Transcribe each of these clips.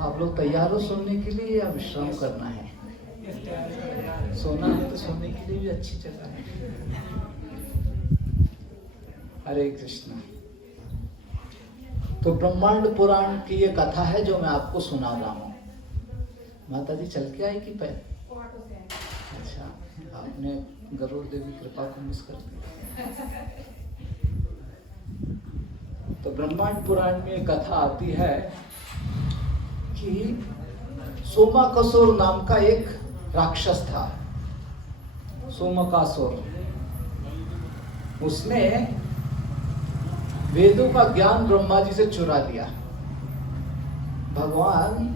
आप लोग तैयार हो सोने के लिए या विश्राम करना है? सोना है तो सोने के लिए भी अच्छी जगह है। हरे कृष्णा। तो ब्रह्मांड पुराण की ये कथा है जो मैं आपको सुना रहा हूँ। माता जी चल के आई कि पैर? अच्छा, आपने गरुड़ देवी कृपा को मिस कर दिया। तो ब्रह्मांड पुराण में एक कथा आती है कि सोमाकासुर नाम का एक राक्षस था। सोमकासुर, उसने वेदों का ज्ञान ब्रह्मा जी से चुरा लिया। भगवान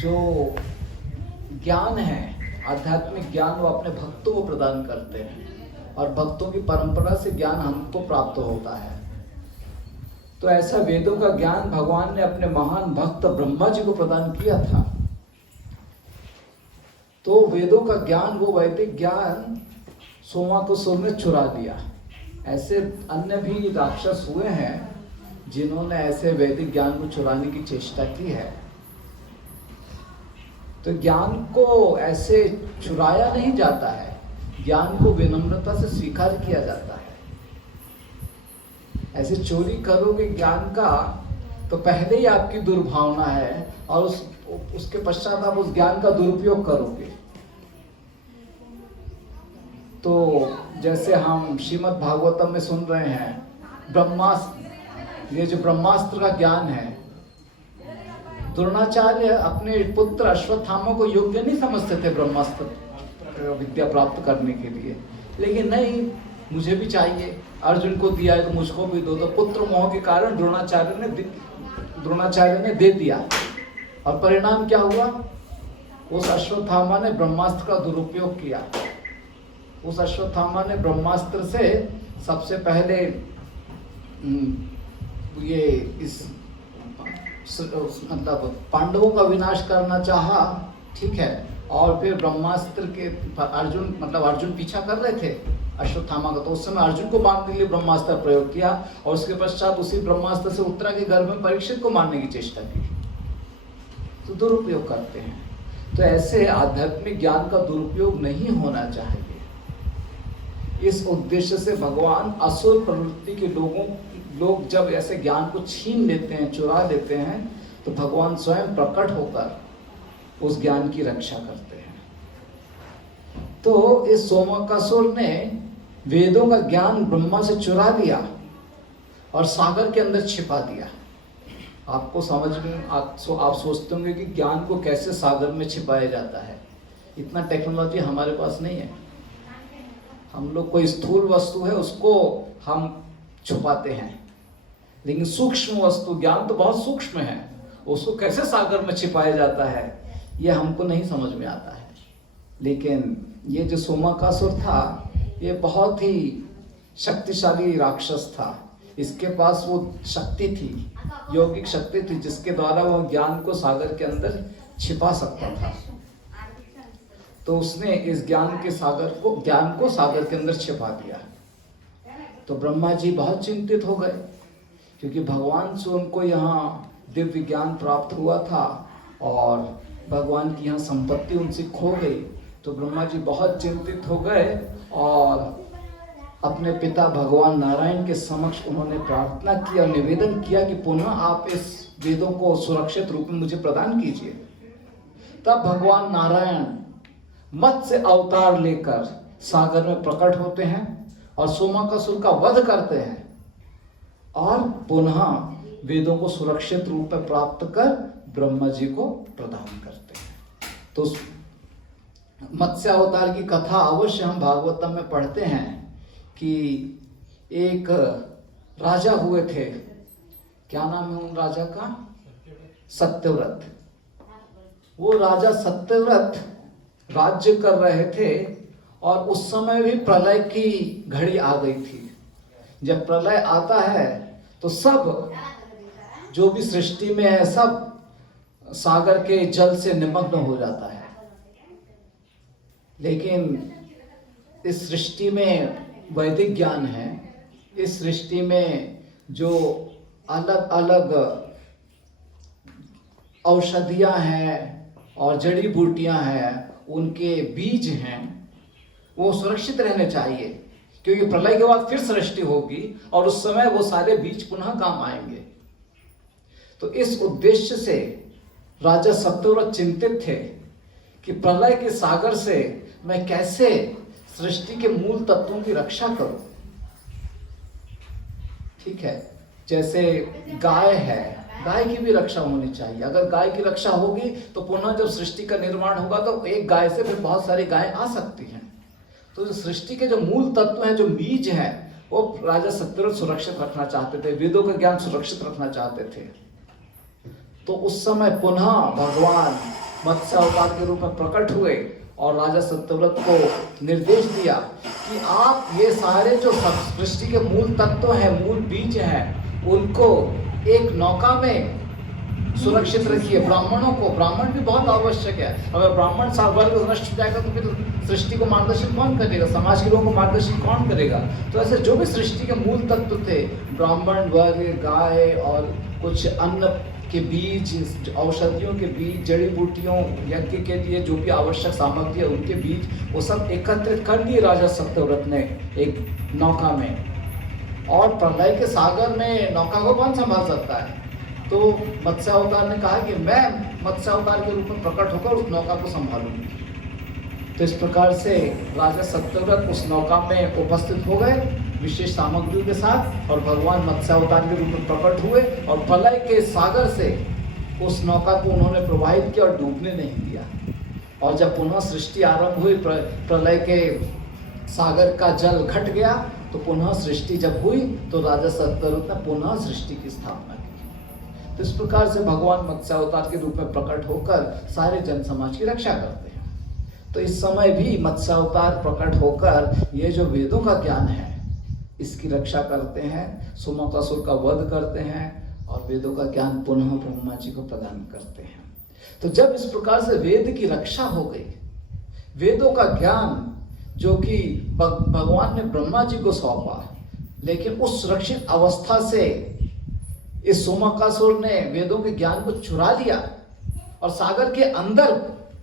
जो ज्ञान है, आध्यात्मिक ज्ञान, वो अपने भक्तों को प्रदान करते हैं और भक्तों की परंपरा से ज्ञान हमको प्राप्त होता है। तो ऐसा वेदों का ज्ञान भगवान ने अपने महान भक्त ब्रह्मा जी को प्रदान किया था। तो वेदों का ज्ञान, वो वैदिक ज्ञान सोमाकासुर ने चुरा लिया। ऐसे अन्य भी राक्षस हुए हैं जिन्होंने ऐसे वैदिक ज्ञान को चुराने की चेष्टा की है। तो ज्ञान को ऐसे चुराया नहीं जाता है, ज्ञान को विनम्रता से स्वीकार किया जाता है। ऐसे चोरी करोगे ज्ञान का तो पहले ही आपकी दुर्भावना है और उसके पश्चात आप उस ज्ञान का दुरुपयोग करोगे। तो जैसे हम श्रीमद् भागवतम में सुन रहे हैं, ब्रह्मास्त्र, ये जो ब्रह्मास्त्र का ज्ञान है, द्रोणाचार्य अपने पुत्र अश्वत्थामा को योग्य नहीं समझते थे ब्रह्मास्त्र विद्या प्राप्त करने के लिए, लेकिन नहीं, मुझे भी चाहिए, अर्जुन को दिया है तो मुझको भी दो। तो पुत्र मोह के कारण द्रोणाचार्य ने दे दिया और परिणाम क्या हुआ? उस अश्वत्थामा ने ब्रह्मास्त्र का दुरुपयोग किया। उस अश्वत्थामा ने ब्रह्मास्त्र से सबसे पहले ये इस मतलब पांडवों का विनाश करना चाहा, ठीक है, और फिर ब्रह्मास्त्र के अर्जुन पीछा कर रहे थे अश्वत्थामा का, तो उस समय अर्जुन को मारने के लिए ब्रह्मास्त्र प्रयोग किया और उसके पश्चात उसी ब्रह्मास्त्र से उत्तरा के गर्भ में परीक्षित को मारने की चेष्टा की। तो दुरुपयोग करते हैं। तो ऐसे आध्यात्मिक ज्ञान का दुरुपयोग नहीं होना चाहिए। इस उद्देश्य से भगवान असुर प्रवृत्ति के लोग जब ऐसे ज्ञान को छीन लेते हैं, चुरा लेते हैं, तो भगवान स्वयं प्रकट होकर उस ज्ञान की रक्षा करते हैं। तो इस सोमकासुर ने वेदों का ज्ञान ब्रह्मा से चुरा लिया और सागर के अंदर छिपा दिया। आपको समझ में आप सोचते होंगे कि ज्ञान को कैसे सागर में छिपाया जाता है। इतना टेक्नोलॉजी हमारे पास नहीं है। हम लोग कोई स्थूल वस्तु है उसको हम छुपाते हैं, लेकिन सूक्ष्म वस्तु, ज्ञान तो बहुत सूक्ष्म है, उसको कैसे सागर में छिपाया जाता है ये हमको नहीं समझ में आता है। लेकिन ये जो सोमकासुर था, ये बहुत ही शक्तिशाली राक्षस था। इसके पास वो शक्ति थी, यौगिक शक्ति थी, जिसके द्वारा वो ज्ञान को सागर के अंदर छिपा सकता था। तो उसने इस ज्ञान को सागर के अंदर छिपा दिया। तो ब्रह्मा जी बहुत चिंतित हो गए, क्योंकि भगवान से उनको यहाँ दिव्य ज्ञान प्राप्त हुआ था और भगवान की यहाँ संपत्ति उनसे खो गई। तो ब्रह्मा जी बहुत चिंतित हो गए और अपने पिता भगवान नारायण के समक्ष उन्होंने प्रार्थना की और निवेदन किया कि पुनः आप इस वेदों को सुरक्षित रूप में मुझे प्रदान कीजिए। तब भगवान नारायण मत्स्य अवतार लेकर सागर में प्रकट होते हैं और सोमकासुर का वध करते हैं और पुनः वेदों को सुरक्षित रूप में प्राप्त कर ब्रह्मा जी को प्रदान करते हैं। तो मत्स्य अवतार की कथा अवश्य हम भागवतम में पढ़ते हैं कि एक राजा हुए थे। क्या नाम है उन राजा का? सत्यव्रत। वो राजा सत्यव्रत राज्य कर रहे थे और उस समय भी प्रलय की घड़ी आ गई थी। जब प्रलय आता है तो सब जो भी सृष्टि में है सब सागर के जल से निमग्न हो जाता है। लेकिन इस सृष्टि में वैदिक ज्ञान है, इस सृष्टि में जो अलग अलग औषधियां हैं और जड़ी बूटियां हैं, उनके बीज हैं, वो सुरक्षित रहने चाहिए, क्योंकि प्रलय के बाद फिर सृष्टि होगी और उस समय वो सारे बीज पुनः काम आएंगे। तो इस उद्देश्य से राजा सत्यव्रत चिंतित थे कि प्रलय के सागर से मैं कैसे सृष्टि के मूल तत्वों की रक्षा करूं। ठीक है, जैसे गाय है, गाय की भी रक्षा होनी चाहिए। अगर गाय की रक्षा होगी तो पुनः जब सृष्टि का निर्माण होगा तो एक गाय से फिर बहुत सारी गायें आ सकती हैं। तो जो सृष्टि के जो मूल तत्व हैं, जो बीज हैं, वो राजा सत्यव्रत सुरक्षित रखना चाहते थे, वेदों का ज्ञान सुरक्षित रखना चाहते थे। तो उस समय पुनः भगवान मत्स्य अवतार के रूप में प्रकट हुए और राजा सत्यव्रत को निर्देश दिया कि आप ये सारे जो सृष्टि के मूल तत्व हैं, मूल बीज हैं, उनको एक नौका में सुरक्षित रखिए। ब्राह्मणों को, ब्राह्मण भी बहुत आवश्यक है। अगर ब्राह्मण वर्ग नष्ट हो जाएगा तो फिर सृष्टि को मार्गदर्शन कौन करेगा, समाज के लोगों को मार्गदर्शन कौन करेगा। तो ऐसे जो भी सृष्टि के मूल तत्व थे, ब्राह्मण वर्ग, गाय और कुछ अन्न के बीज, औषधियों के बीज, जड़ी बूटियों, यज्ञ के लिए जो भी आवश्यक सामग्री है उनके बीज, वो सब एकत्रित कर लिए राजा सत्यव्रत ने एक नौका में। और प्रलय के सागर में नौका को कौन संभाल सकता है। तो मत्स्य अवतार ने कहा कि मैं मत्स्य अवतार के रूप में प्रकट होकर उस नौका को संभालूंगी। तो इस प्रकार से राजा सत्यव्रत उस नौका में उपस्थित हो गए विशेष सामग्रियों के साथ, और भगवान मत्स्य अवतार के रूप में प्रकट हुए और प्रलय के सागर से उस नौका को उन्होंने प्रवाहित किया और डूबने नहीं दिया। और जब पुनः सृष्टि आरंभ हुई, प्रलय के सागर का जल घट गया, तो पुनः सृष्टि जब हुई तो राजा सत्यव्रत ने पुनः सृष्टि की स्थापना की। तो इस प्रकार से भगवान मत्स्य अवतार के रूप में प्रकट होकर सारे जन समाज की रक्षा करते हैं। तो इस समय भी मत्स्य अवतार प्रकट होकर ये जो वेदों का ज्ञान है इसकी रक्षा करते हैं, सोमाकासुर का वध करते हैं और वेदों का ज्ञान पुनः ब्रह्मा जी को प्रदान करते हैं। तो जब इस प्रकार से वेद की रक्षा हो गई, वेदों का ज्ञान जो कि भगवान ने ब्रह्मा जी को सौंपा, लेकिन उस सुरक्षित अवस्था से इस सोमाकासुर ने वेदों के ज्ञान को चुरा लिया और सागर के अंदर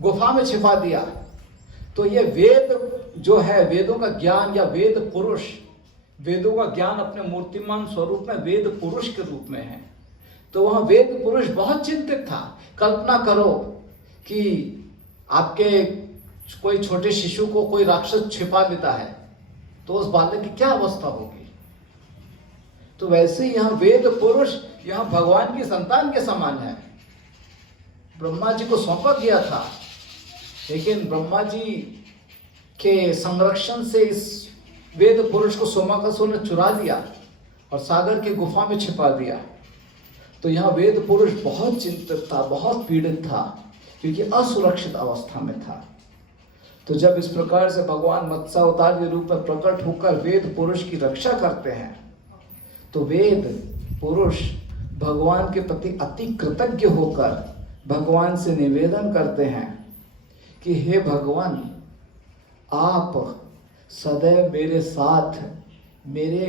गुफा में छिपा दिया। तो ये वेद जो है, वेदों का ज्ञान या वेद पुरुष, वेदों का ज्ञान अपने मूर्तिमान स्वरूप में वेद पुरुष के रूप में है। तो वह वेद पुरुष बहुत चिंतित था। कल्पना करो कि आपके कोई छोटे शिशु को कोई राक्षस छिपा देता है, तो उस बालक की क्या अवस्था होगी। तो वैसे ही यहाँ वेद पुरुष यहाँ भगवान की संतान के समान है। ब्रह्मा जी को सौंपा गया था, लेकिन ब्रह्मा जी के संरक्षण से इस वेद पुरुष को सोमाकासुर ने चुरा लिया और सागर की गुफा में छिपा दिया। तो यहाँ वेद पुरुष बहुत चिंतित था, बहुत पीड़ित था, क्योंकि असुरक्षित अवस्था में था। तो जब इस प्रकार से भगवान मत्स्य अवतार के रूप में प्रकट होकर वेद पुरुष की रक्षा करते हैं, तो वेद पुरुष भगवान के प्रति अति कृतज्ञ होकर भगवान से निवेदन करते हैं कि हे भगवान, आप सदैव मेरे साथ मेरे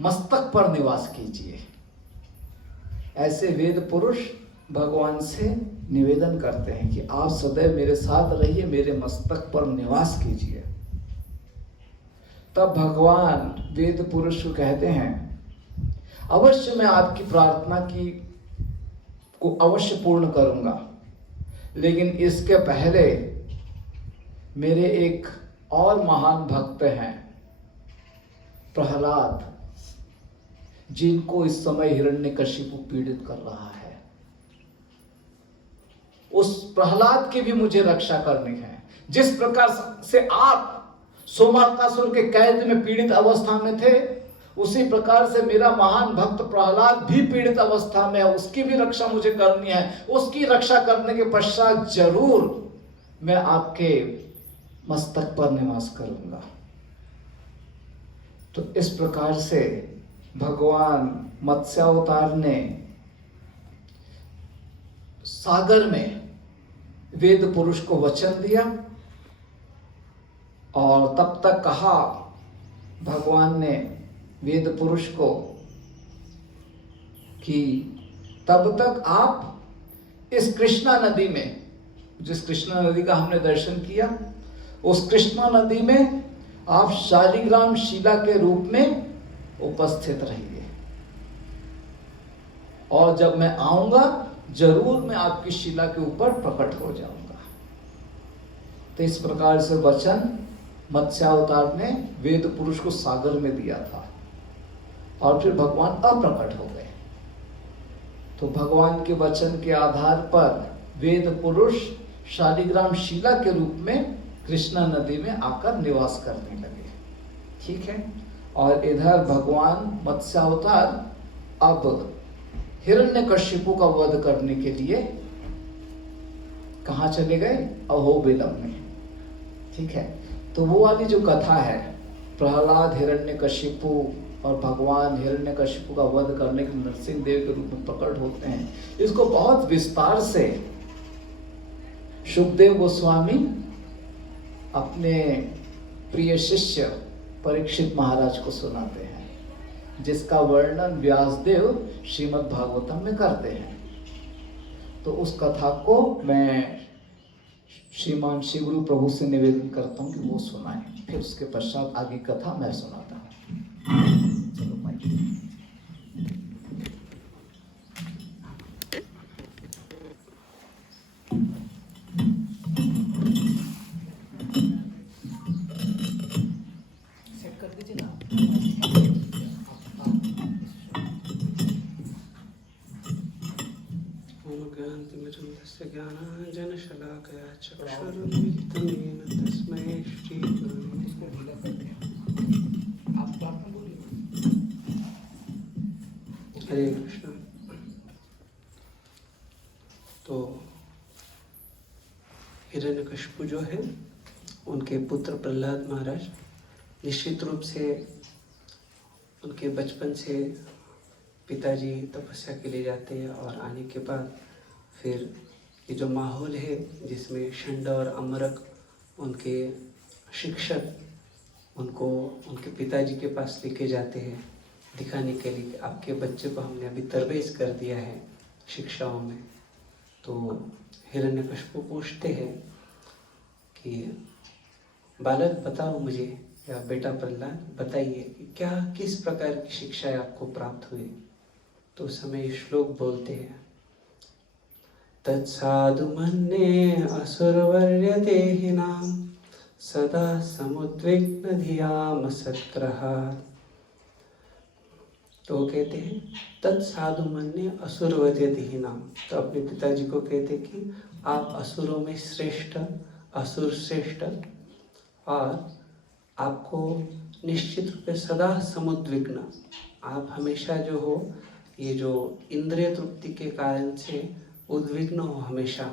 मस्तक पर निवास कीजिए। ऐसे वेद पुरुष भगवान से निवेदन करते हैं कि आप सदैव मेरे साथ रहिए, मेरे मस्तक पर निवास कीजिए। तब भगवान वेद पुरुष को कहते हैं, अवश्य मैं आपकी प्रार्थना को अवश्य पूर्ण करूंगा, लेकिन इसके पहले मेरे एक और महान भक्त हैं, प्रहलाद, जिनको इस समय हिरण्यकशिपु पीड़ित कर रहा है। उस प्रहलाद की भी मुझे रक्षा करनी है। जिस प्रकार से आप सोमाकासुर के कैद में पीड़ित अवस्था में थे, उसी प्रकार से मेरा महान भक्त प्रहलाद भी पीड़ित अवस्था में है, उसकी भी रक्षा मुझे करनी है। उसकी रक्षा करने के पश्चात जरूर मैं आपके मस्तक पर निवास करूंगा। तो इस प्रकार से भगवान मत्स्य अवतार ने सागर में वेद पुरुष को वचन दिया और तब तक कहा भगवान ने वेद पुरुष को कि तब तक आप इस कृष्णा नदी में, जिस कृष्णा नदी का हमने दर्शन किया, उस कृष्णा नदी में आप शालिग्राम शिला के रूप में उपस्थित रहिए, और जब मैं आऊंगा जरूर मैं आपकी शिला के ऊपर प्रकट हो जाऊंगा। तो इस प्रकार से वचन मत्स्यावतार ने वेद पुरुष को सागर में दिया था, और फिर भगवान अप्रकट हो गए। तो भगवान के वचन के आधार पर वेद पुरुष शालिग्राम शिला के रूप में कृष्णा नदी में आकर निवास करने लगे। ठीक है। और इधर भगवान मत्स्यावतार अब हिरण्यकशिपु का वध करने के लिए कहाँ चले गए? अहोबिलम में। ठीक है। तो वो वाली जो कथा है, प्रहलाद हिरण्यकशिपु और भगवान हिरण्यकशिपु का वध करने के नरसिंह देव के रूप में प्रकट होते हैं, इसको बहुत विस्तार से शुकदेव गोस्वामी अपने प्रिय शिष्य परीक्षित महाराज को सुनाते हैं, जिसका वर्णन व्यासदेव श्रीमद् भागवतम में करते हैं। तो उस कथा को मैं श्रीमान श्री गुरु प्रभु से निवेदन करता हूँ कि वो सुनाएं, फिर उसके पश्चात आगे कथा मैं सुनाता हूँ। चलो भाई। सेट कर दीजिए ना। ज्ञानाञ्जनशलाकया चक्षुरुन्मिलितं येन तस्मै श्रीगुरवे हरे कृष्ण। तो हिरण्यकशिपु जो है, उनके पुत्र प्रहलाद महाराज निश्चित रूप से उनके बचपन से पिताजी तपस्या के लिए जाते हैं, और आने के बाद फिर ये जो माहौल है जिसमें षंड और अमरक उनके शिक्षक उनको उनके पिताजी के पास लेके जाते हैं दिखाने के लिए कि आपके बच्चे को हमने अभी तरबेज कर दिया है शिक्षाओं में। तो हिरण्यकशिपु पूछते हैं कि बालक बताओ मुझे, या बेटा प्रहलाद बताइए कि क्या किस प्रकार की शिक्षाएं आपको प्राप्त हुई। तो उस समय श्लोक बोलते हैं, तत्साधु मन्ये असुरवर्य देहिनां सदा समुद्विग्न धियाम सत्रः। तो कहते हैं तत्साधु मन्ये असुरवर्य देहिनां, तो अपने पिताजी को कहते कि आप असुरों में श्रेष्ठ, असुर श्रेष्ठ, और आपको निश्चित रूप से सदा समुद्विग्न, आप हमेशा जो हो ये जो इंद्रिय तृप्ति के कारण से उद्विग्न हो हमेशा।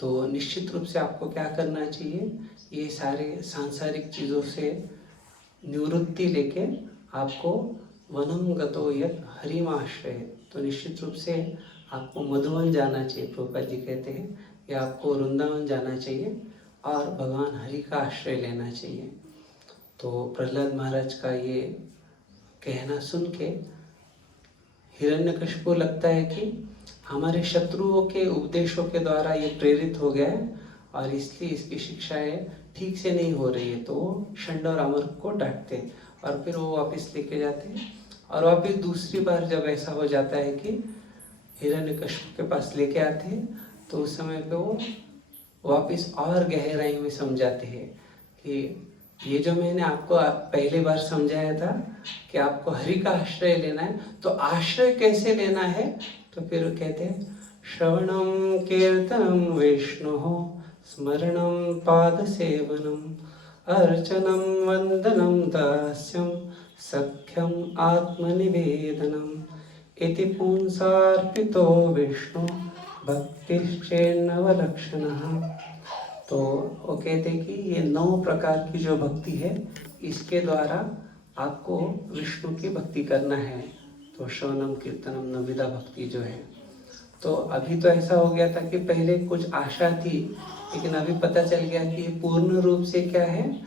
तो निश्चित रूप से आपको क्या करना चाहिए, ये सारे सांसारिक चीज़ों से निवृत्ति लेके आपको वनम गतो यत् हरिमाश्रय, तो निश्चित रूप से आपको मधुवन जाना चाहिए। प्रभुपाद जी कहते हैं या आपको वृंदावन जाना चाहिए और भगवान हरि का आश्रय लेना चाहिए। तो प्रहलाद महाराज का ये कहना सुन के हिरण्यकशिपु लगता है कि हमारे शत्रुओं के उपदेशों के द्वारा ये प्रेरित हो गया है और इसलिए इसकी शिक्षाएं ठीक से नहीं हो रही है। तो वो षंड और अमर को डांटते हैं और फिर वो वापस लेके जाते हैं। और वापस दूसरी बार जब ऐसा हो जाता है कि हिरण्यकशिपु के पास लेके आते हैं, तो उस समय पे वो वापस और गहराई में समझाते हैं कि ये जो मैंने आपको पहली बार समझाया था कि आपको हरि का आश्रय लेना है, तो आश्रय कैसे लेना है। तो फिर कहते हैं श्रवणम कीर्तनम विष्णु स्मरणम पाद सेवनम अर्चनम वंदनम दास्यम सख्यम आत्मनिवेदनम इति पुंसार्पितो विष्णु भक्तिश्चेन्नवलक्षणः। तो वो कहते हैं कि ये 9 प्रकार की जो भक्ति है इसके द्वारा आपको विष्णु की भक्ति करना है। तो श्रवणम कीर्तनम नविदा भक्ति जो है, तो अभी तो ऐसा हो गया था कि पहले कुछ आशा थी, लेकिन अभी पता चल गया कि पूर्ण रूप से क्या है,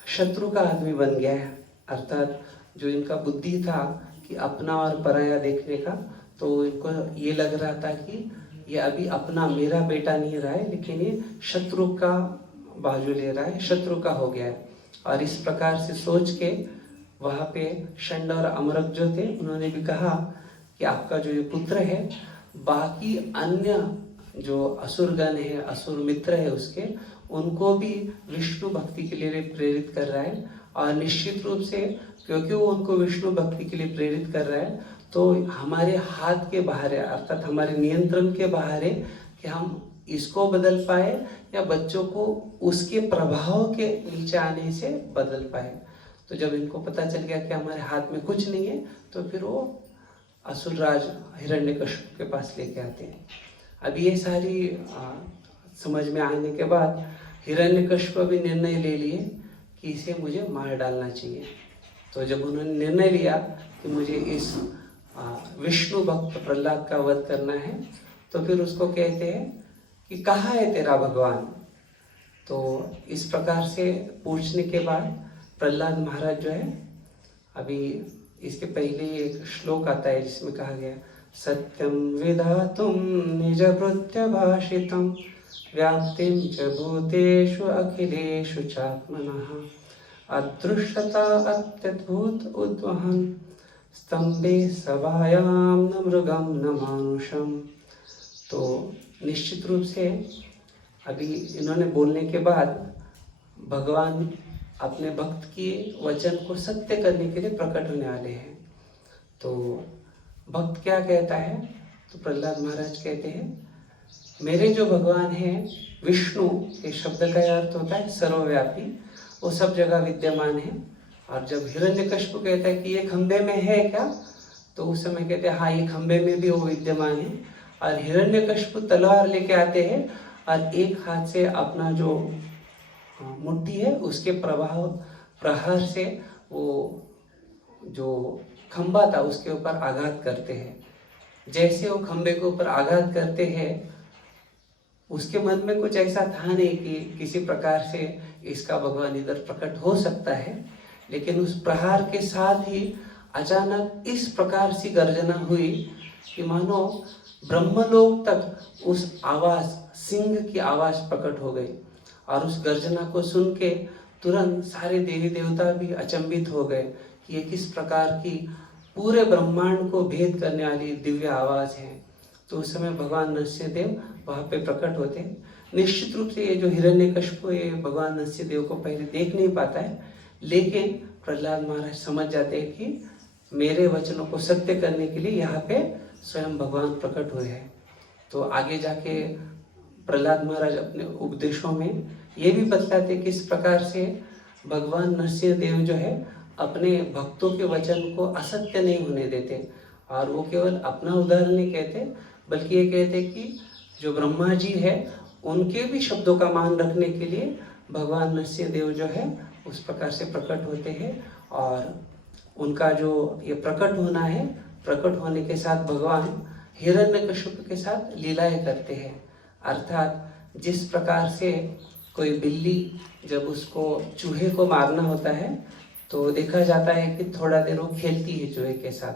शत्रु का आदमी बन गया है। अर्थात जो इनका बुद्धि था कि अपना और पराया देखने का, तो इनको ये लग रहा था कि ये अभी अपना मेरा बेटा नहीं रहा है, लेकिन ये शत्रु का बाजू ले रहा है, शत्रु का हो गया है। और इस प्रकार से सोच के वहाँ पे षंड और अमरक जो थे उन्होंने भी कहा कि आपका जो ये पुत्र है बाकी अन्य जो असुरगण है, असुर मित्र है उसके, उनको भी विष्णु भक्ति के लिए प्रेरित कर रहा है। और निश्चित रूप से क्योंकि वो उनको विष्णु भक्ति के लिए प्रेरित कर रहा है तो हमारे हाथ के बाहर है, अर्थात हमारे नियंत्रण के बाहर है कि हम इसको बदल पाए या बच्चों को उसके प्रभाव के नीचे आने से बदल पाए। तो जब इनको पता चल गया कि हमारे हाथ में कुछ नहीं है तो फिर वो असुरराज हिरण्यकश्यप के पास लेके आते हैं। अब ये सारी समझ में आने के बाद हिरण्यकश्यप भी निर्णय ले लिए कि इसे मुझे मार डालना चाहिए। तो जब उन्होंने निर्णय लिया कि मुझे इस विष्णु भक्त प्रहलाद का वध करना है तो फिर उसको कहते हैं कि कहाँ है तेरा भगवान। तो इस प्रकार से पूछने के बाद प्रहलाद महाराज जो है, अभी इसके पहले एक श्लोक आता है जिसमें कहा गया सत्यम विधातुम निज भृत्य भाषितम व्याप्तिम च भूतेषु अखिलेषु चात्मनः अदृश्यता अत्यद्भुत उद्वहन स्तंभे सभायां न मृगम न मानुषम। तो निश्चित रूप से अभी इन्होंने बोलने के बाद भगवान अपने भक्त के वचन को सत्य करने के लिए प्रकट होने वाले हैं। तो भक्त क्या कहता है, तो प्रहलाद महाराज कहते हैं मेरे जो भगवान हैं विष्णु, के शब्द का अर्थ होता है सर्वव्यापी, वो सब जगह विद्यमान है। और जब हिरण्यकश्यप कहता है कि ये खंबे में है क्या, तो उस समय कहते हैं हाँ ये खंबे में भी वो विद्यमान है। और हिरण्यकश्यप तलवार लेके आते हैं और एक हाथ से अपना जो मुट्ठी है उसके प्रहार से वो जो खंबा था उसके ऊपर आघात करते हैं। जैसे वो खंबे के ऊपर आघात करते हैं उसके मन में कुछ ऐसा था नहीं कि किसी प्रकार से इसका भगवान इधर प्रकट हो सकता है, लेकिन उस प्रहार के साथ ही अचानक इस प्रकार से गर्जना हुई कि मानो ब्रह्मलोक तक उस आवाज, सिंह की आवाज प्रकट हो गई। और उस गर्जना को सुन के तुरंत सारे देवी देवता भी अचंभित हो गए कि ये किस प्रकार की पूरे ब्रह्मांड को भेद करने वाली दिव्य आवाज है। तो उस समय भगवान नरसिंहदेव वहाँ पे प्रकट होते हैं। निश्चित रूप से ये जो हिरण्यकश्यप ये भगवान नरसिंहदेव को पहले देख नहीं पाता है, लेकिन प्रहलाद महाराज समझ जाते हैं कि मेरे वचनों को सत्य करने के लिए यहाँ पे स्वयं भगवान प्रकट हुए हैं। तो आगे जाके प्रहलाद महाराज अपने उपदेशों में ये भी बतलाते किस प्रकार से भगवान नरसिंहदेव जो है अपने भक्तों के वचन को असत्य नहीं होने देते। और वो केवल अपना उदाहरण नहीं कहते, बल्कि ये कहते कि जो ब्रह्मा जी है उनके भी शब्दों का मान रखने के लिए भगवान नरसिंहदेव जो है उस प्रकार से प्रकट होते हैं। और उनका जो ये प्रकट होना है, प्रकट होने के साथ भगवान हिरण्यकश्यप के साथ लीलाएं करते हैं। अर्थात जिस प्रकार से कोई बिल्ली जब उसको चूहे को मारना होता है तो देखा जाता है कि थोड़ा देर वो खेलती है चूहे के साथ,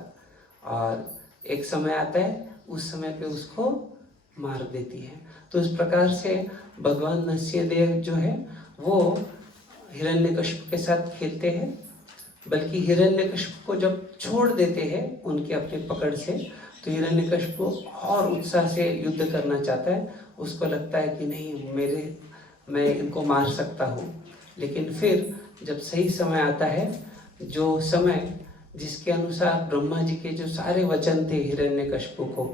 और एक समय आता है उस समय पे उसको मार देती है। तो इस प्रकार से भगवान नरसिंहदेव जो है वो हिरण्यकश्यप के साथ खेलते हैं, बल्कि हिरण्यकश्यप को जब छोड़ देते हैं उनके अपने पकड़ से, तो हिरण्यकश्यप और उत्साह से युद्ध करना चाहता है। उसको लगता है कि नहीं मैं इनको मार सकता हूँ। लेकिन फिर जब सही समय आता है, जो समय जिसके अनुसार ब्रह्मा जी के जो सारे वचन थे हिरण्यकश्यप को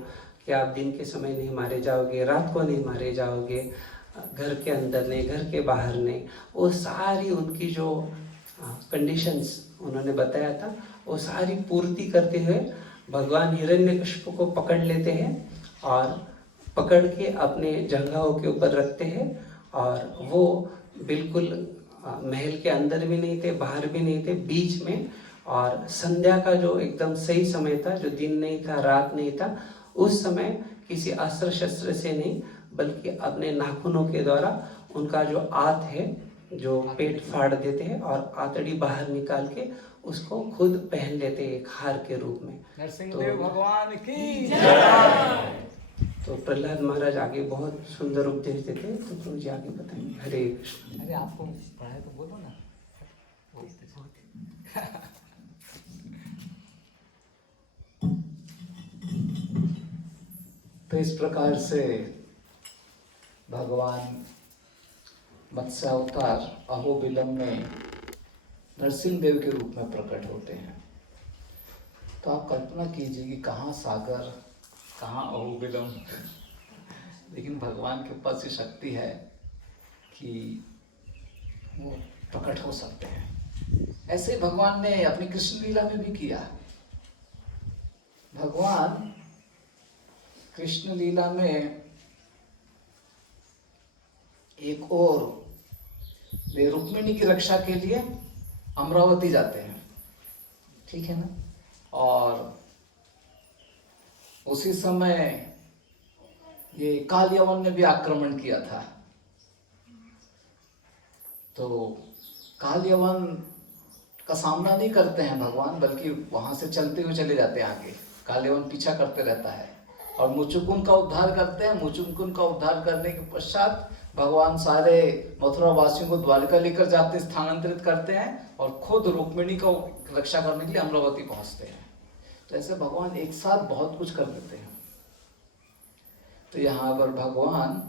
कि आप दिन के समय नहीं मारे जाओगे, रात को नहीं मारे जाओगे, घर के अंदर नहीं, घर के बाहर नहीं, वो सारी उनकी जो कंडीशंस उन्होंने बताया था वो सारी पूर्ति करते हुए भगवान हिरण्यकश्यप को पकड़ लेते हैं और पकड़ के अपने जंघाओं के ऊपर रखते हैं। और वो बिल्कुल महल के अंदर भी नहीं थे, बाहर भी नहीं थे, बीच में। और संध्या का जो एकदम सही समय था, जो दिन नहीं था, रात नहीं था, उस समय किसी अस्त्र शस्त्र से नहीं बल्कि अपने नाखूनों के द्वारा उनका जो आत है, जो पेट फाड़ देते हैं और आतड़ी बाहर निकाल के उसको खुद पहन लेते एक हार के रूप में। नरसिंहदेव भगवान की तो प्रहलाद महाराज आगे बहुत सुंदर उपदेश देते हैं, तो प्रभु जी आगे बताएंगे। हरे कृष्ण। अरे आपको पढ़ाए तो बोलो ना। तो इस प्रकार से भगवान मत्स्य अवतार अहोबिलम में नरसिंह देव के रूप में प्रकट होते हैं। तो आप कल्पना कीजिए कि कहाँ सागर, कहाँ अहोबिलम, लेकिन भगवान के पास ये शक्ति है कि वो प्रकट हो सकते हैं। ऐसे भगवान ने अपनी कृष्ण लीला में भी किया। भगवान कृष्ण लीला में एक और वे रुक्मिणी की रक्षा के लिए अमरावती जाते हैं, ठीक है ना। और उसी समय ये काल यवन ने भी आक्रमण किया था। तो काल यवन का सामना नहीं करते हैं भगवान, बल्कि वहां से चलते हुए चले जाते हैं आगे। काल यवन पीछा करते रहता है और मुचुकुंद का उद्धार करते हैं। मुचुकुंद का उद्धार करने के पश्चात भगवान सारे मथुरा वासियों को द्वारका लेकर जाते, स्थानांतरित करते हैं और खुद रुक्मिणी को रक्षा करने के लिए अमरावती पहुंचते हैं। तो ऐसे भगवान एक साथ बहुत कुछ कर देते हैं। तो यहाँ पर भगवान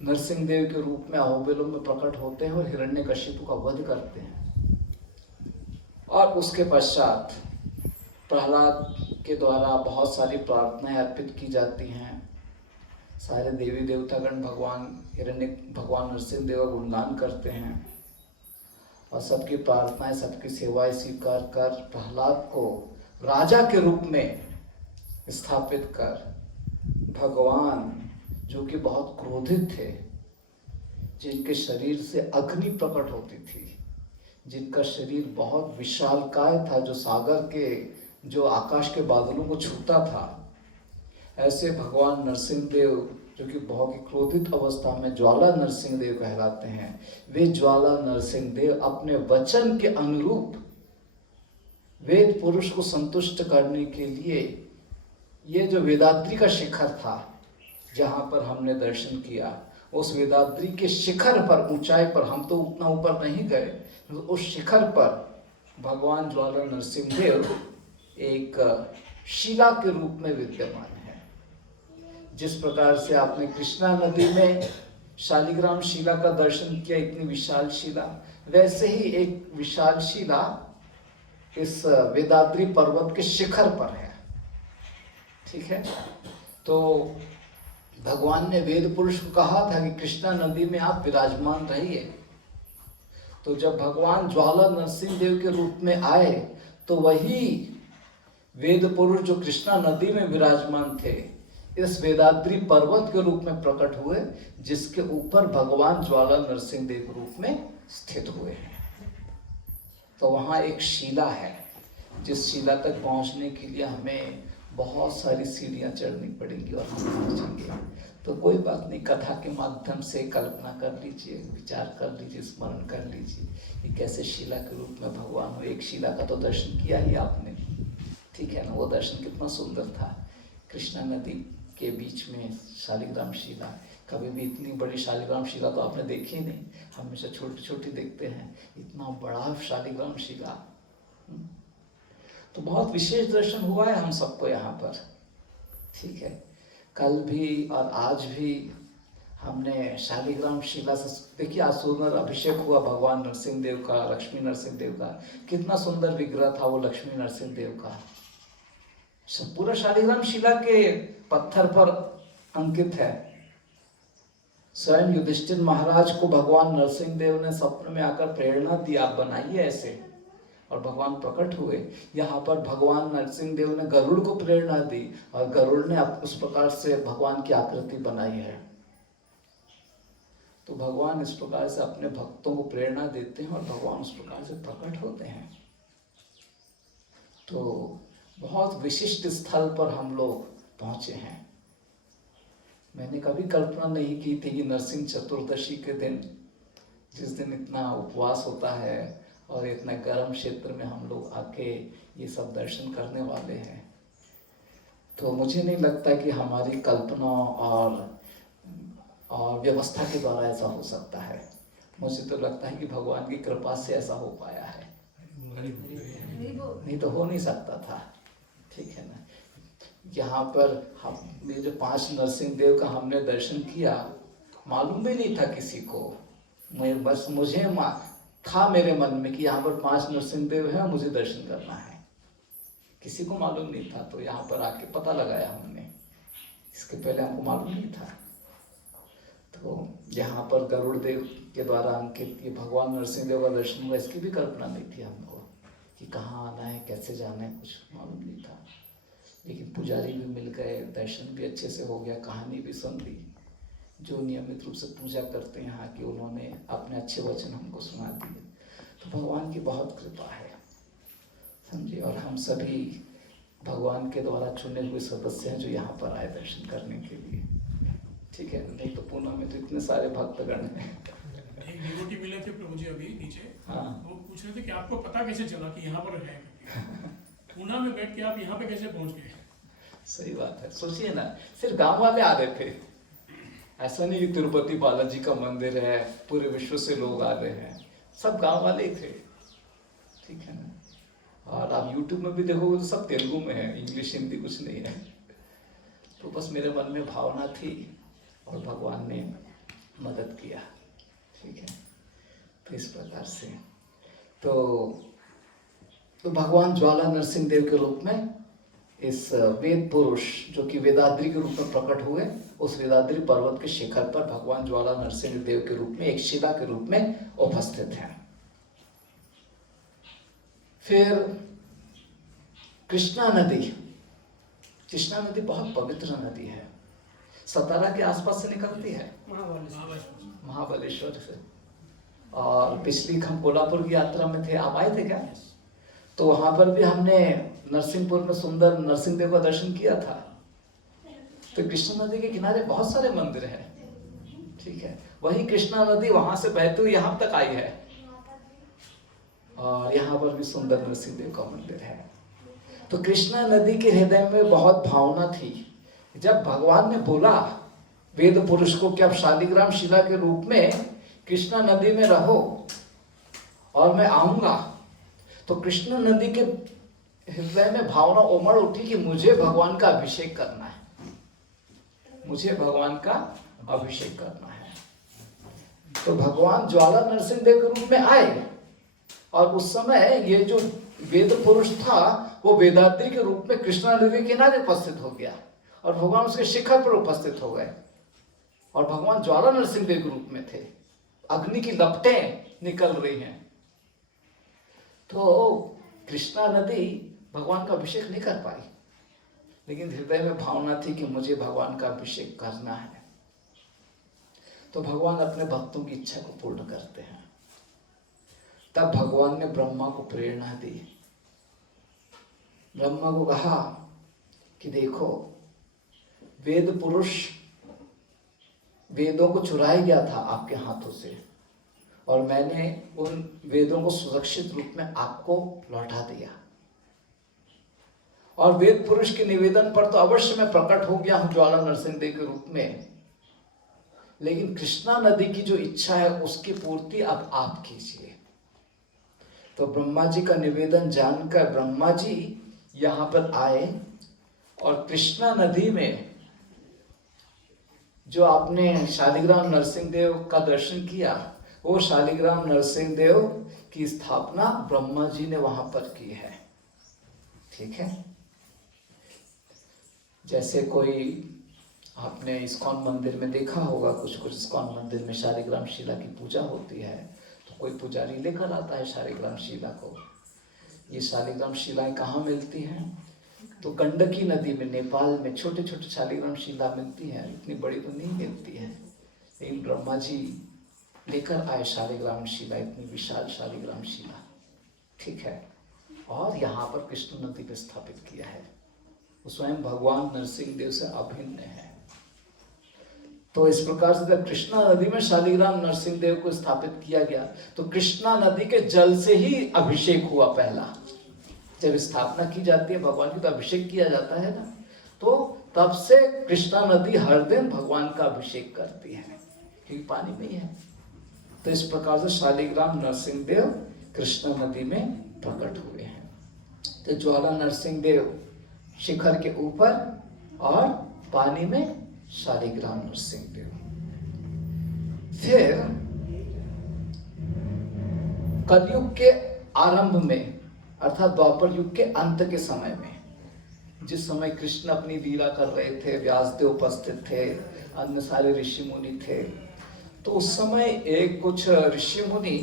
नरसिंह देव के रूप में अहोबिलम में प्रकट होते हैं और हिरण्यकशिपु का वध करते हैं। और उसके पश्चात प्रहलाद के द्वारा बहुत सारी प्रार्थनाएं अर्पित की जाती हैं। सारे देवी देवतागण भगवान नरसिंह देव का गुणगान करते हैं और सबकी प्रार्थनाएं, सबकी सेवाएं स्वीकार कर प्रहलाद को राजा के रूप में स्थापित कर भगवान, जो कि बहुत क्रोधित थे, जिनके शरीर से अग्नि प्रकट होती थी, जिनका शरीर बहुत विशालकाय था, जो सागर के, जो आकाश के बादलों को छूता था, ऐसे भगवान नरसिंह देव, जो कि बहुत ही क्रोधित अवस्था में ज्वाला नरसिंह देव कहलाते हैं, वे ज्वाला नरसिंह देव अपने वचन के अनुरूप वेद पुरुष को संतुष्ट करने के लिए ये जो वेदाद्री का शिखर था, जहाँ पर हमने दर्शन किया, उस वेदाद्री के शिखर पर, ऊंचाई पर, हम तो उतना ऊपर नहीं गए, तो उस शिखर पर भगवान ज्वाला नरसिंह देव एक शिला के रूप में विद्यमान है। जिस प्रकार से आपने कृष्णा नदी में शालिग्राम शिला का दर्शन किया, इतनी विशाल शिला, वैसे ही एक विशाल शिला इस वेदाद्री पर्वत के शिखर पर है, ठीक है। तो भगवान ने वेद पुरुष को कहा था कि कृष्णा नदी में आप विराजमान रहिए। तो जब भगवान ज्वाला नरसिंह देव के रूप में आए, तो वही वेद पुरुष जो कृष्णा नदी में विराजमान थे, इस वेदाद्री पर्वत के रूप में प्रकट हुए, जिसके ऊपर भगवान ज्वाला नरसिंह देव के रूप में स्थित हुए हैं। तो वहाँ एक शिला है, जिस शिला तक पहुँचने के लिए हमें बहुत सारी सीढ़ियाँ चढ़नी पड़ेंगी और हम पहुँचेंगे। तो कोई बात नहीं, कथा के माध्यम से कल्पना कर लीजिए, विचार कर लीजिए, स्मरण कर लीजिए कि कैसे शिला के रूप में भगवान हो। एक शिला का तो दर्शन किया ही आपने, ठीक है ना। वो दर्शन कितना सुंदर था, कृष्णा नदी के बीच में शालिग्राम शिला। कभी भी इतनी बड़ी शालिग्राम शिला तो आपने देखी नहीं, हमेशा छोटी छोटी देखते हैं, इतना बड़ा शालिग्राम शिला। तो बहुत विशेष दर्शन हुआ है हम सबको यहाँ पर, ठीक है। कल भी और आज भी हमने शालिग्राम शिला से, देखिए आज सुंदर अभिषेक हुआ भगवान नरसिंह देव का, लक्ष्मी नरसिंह देव का। कितना सुंदर विग्रह था वो लक्ष्मी नरसिंह देव का, पूरा शालिग्राम शिला के पत्थर पर अंकित है। स्वयं युधिष्ठिर महाराज को भगवान नरसिंह देव ने स्वप्न में आकर प्रेरणा दी, आप बनाइए ऐसे, और भगवान प्रकट हुए। यहाँ पर भगवान नरसिंह देव ने गरुड़ को प्रेरणा दी और गरुड़ ने उस प्रकार से भगवान की आकृति बनाई है। तो भगवान इस प्रकार से अपने भक्तों को प्रेरणा देते हैं और भगवान उस प्रकार से प्रकट होते हैं। तो बहुत विशिष्ट स्थल पर हम लोग पहुंचे हैं। मैंने कभी कल्पना नहीं की थी कि नरसिंह चतुर्दशी के दिन, जिस दिन इतना उपवास होता है और इतना गर्म क्षेत्र में हम लोग आके ये सब दर्शन करने वाले हैं। तो मुझे नहीं लगता कि हमारी कल्पना और व्यवस्था के द्वारा ऐसा हो सकता है। मुझे तो लगता है कि भगवान की कृपा से ऐसा हो पाया है, नहीं तो हो नहीं सकता था। ठीक है ना। यहाँ पर हम ये जो 5 नरसिंह देव का हमने दर्शन किया, मालूम भी नहीं था किसी को। बस मुझे था मेरे मन में कि यहाँ पर 5 नरसिंह देव हैं, मुझे दर्शन करना है। किसी को मालूम नहीं था। तो यहाँ पर आके पता लगाया हमने, इसके पहले हमको मालूम नहीं था। तो यहाँ पर गरुड़ देव के द्वारा अंकित ये भगवान नरसिंह देव का दर्शन हुआ, इसकी भी कल्पना नहीं थी हमको कि कहाँ आना है, कैसे जाना है, कुछ मालूम नहीं था। लेकिन पुजारी भी मिल गए, दर्शन भी अच्छे से हो गया, कहानी भी सुन ली। जो नियमित रूप से पूजा करते हैं यहाँ की, उन्होंने अपने अच्छे वचन हमको सुना दिए। तो भगवान की बहुत कृपा है, समझिए। और हम सभी भगवान के द्वारा चुने हुए सदस्य हैं जो यहाँ पर आए दर्शन करने के लिए। ठीक है। नहीं तो पूना में तो इतने सारे भक्तगण हैं। एक डिवोटी मिले थे प्रभु जी अभी नीचे। हाँ। वो पूछ रहे थे कि आपको पता कैसे चला कि यहाँ पर है? पूना में बैठ के आप यहाँ पे कैसे पहुँच गए? सही बात है। सोचिए ना, सिर्फ गांव वाले आ रहे थे। ऐसा नहीं कि तिरुपति बालाजी का मंदिर है, पूरे विश्व से लोग आ रहे हैं, सब गांव वाले ही थे। ठीक है ना। और आप YouTube में भी देखोगे तो सब तेलुगु में है, इंग्लिश हिंदी कुछ नहीं है। तो बस मेरे मन में भावना थी और भगवान ने मदद किया। ठीक है। तो इस प्रकार से तो भगवान ज्वाला नरसिंह देव के रूप में इस वेद पुरुष जो कि वेदाद्री के रूप में प्रकट हुए, उस वेदाद्री पर्वत के शिखर पर भगवान ज्वाला नरसिंह देव के रूप में एक शिला के रूप में उपस्थित हैं। फिर कृष्णा नदी बहुत पवित्र नदी है, सतारा के आसपास से निकलती है, महाबलेश्वर से। और पिछली हम कोल्हापुर की यात्रा में थे, आप आए थे क्या? तो वहां पर भी हमने नरसिंहपुर में सुंदर नरसिंह देव का दर्शन किया था। तो कृष्णा नदी के किनारे बहुत सारे मंदिर हैं। ठीक है। वही कृष्णा नदी वहां से बहते हुए यहाँ तक आई है, और यहाँ पर भी सुंदर नरसिंह देव का मंदिर है। तो कृष्णा नदी के हृदय में बहुत भावना थी। जब भगवान ने बोला वेद पुरुष को कि आप शालिग्राम शिला के रूप में कृष्णा नदी में रहो और मैं आऊंगा, तो कृष्णा नदी के हृदय में भावना उमड़ उठी कि मुझे भगवान का अभिषेक करना है, मुझे भगवान का अभिषेक करना है। तो भगवान ज्वाला नरसिंह देव के रूप में आए, और उस समय ये जो वेद पुरुष था वो वेदाद्री के रूप में कृष्णा नदी के किनारे उपस्थित हो गया, और भगवान उसके शिखर पर उपस्थित हो गए, और भगवान ज्वाला नरसिंह देव के रूप में थे। अग्नि की लपटें निकल रही हैं। तो कृष्णा नदी भगवान का अभिषेक नहीं कर पाई, लेकिन हृदय में भावना थी कि मुझे भगवान का अभिषेक करना है। तो भगवान अपने भक्तों की इच्छा को पूर्ण करते हैं। तब भगवान ने ब्रह्मा को प्रेरणा दी। ब्रह्मा को कहा कि देखो, वेद पुरुष, वेदों को चुराया गया था आपके हाथों से, और मैंने उन वेदों को सुरक्षित रूप में आपको लौटा दिया। और वेद पुरुष के निवेदन पर तो अवश्य मैं प्रकट हो गया हूं ज्वाला नरसिंह देव के रूप में, लेकिन कृष्णा नदी की जो इच्छा है उसकी पूर्ति अब आप कीजिए। तो ब्रह्मा जी का निवेदन जानकर ब्रह्मा जी यहाँ पर आए, और कृष्णा नदी में जो आपने शालिग्राम नरसिंह देव का दर्शन किया, वो शालिग्राम नरसिंह देव की स्थापना ब्रह्मा जी ने वहां पर की है। ठीक है। जैसे कोई आपने इस्कॉन मंदिर में देखा होगा, कुछ इस्कॉन मंदिर में शालिग्राम शिला की पूजा होती है, तो कोई पुजारी लेकर आता है शालिग्राम शिला को। ये शालिग्राम शिलाएं कहाँ मिलती हैं? तो गंडकी नदी में, नेपाल में छोटे छोटे शालिग्राम शिला मिलती हैं, इतनी बड़ी तो नहीं मिलती है। लेकिन ब्रह्मा जी लेकर आए शालिग्राम शिला, इतनी विशाल शालिग्राम शिला। ठीक है। और यहाँ पर कृष्ण नदी पे स्थापित किया है। वो स्वयं भगवान नरसिंह देव से अभिन्न है। तो इस प्रकार से जब कृष्णा नदी में शालिग्राम नरसिंह देव को स्थापित किया गया, तो कृष्णा नदी के जल से ही अभिषेक हुआ पहला। जब स्थापना की जाती है भगवान की तो अभिषेक किया जाता है ना, तो तब से कृष्णा नदी हर दिन भगवान का अभिषेक करती है, क्योंकि पानी में ही है। तो इस प्रकार से शालिग्राम नरसिंह देव कृष्णा नदी में प्रकट हुए हैं। तो ज्वाला नरसिंह देव शिखर के ऊपर और पानी में शालिग्राम नरसिंह देव। फिर कलयुग के आरंभ में अर्थात द्वापर युग के अंत के समय में, जिस समय कृष्ण अपनी लीला कर रहे थे, व्यासदेव उपस्थित थे, अन्य सारे ऋषि मुनि थे, तो उस समय एक कुछ ऋषि मुनि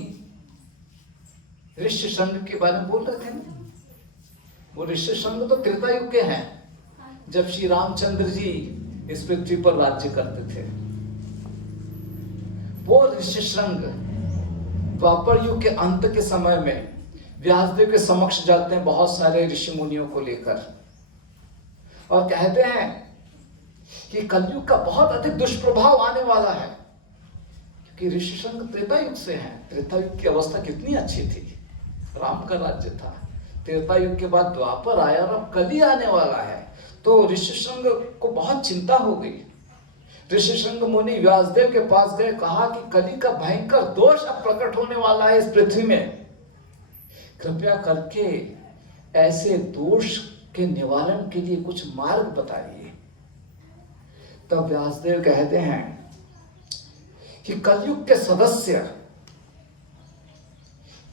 ऋषि संघ के बारे में बोल रहे थे ना। वो ऋषि संघ तो त्रेता युग के हैं, जब श्री रामचंद्र जी इस पृथ्वी पर राज्य करते थे। वो ऋषि संघ द्वापर युग के अंत के समय में व्यासदेव के समक्ष जाते हैं बहुत सारे ऋषि मुनियों को लेकर, और कहते हैं कि कलयुग का बहुत अधिक दुष्प्रभाव आने वाला है, क्योंकि ऋषि संघ त्रेता युग से हैं। त्रेता युग की अवस्था कितनी अच्छी थी, राम का राज्य था। त्रेता युग के बाद द्वापर आया और अब कली आने वाला है, तो ऋषि संघ को बहुत चिंता हो गई। ऋषि संघ मुनि व्यासदेव के पास गए, कहा कि कली का भयंकर दोष अब प्रकट होने वाला है इस पृथ्वी में, कृपया करके ऐसे दोष के निवारण के लिए कुछ मार्ग बताइए। तब व्यासदेव कहते हैं कि कलयुग के सदस्य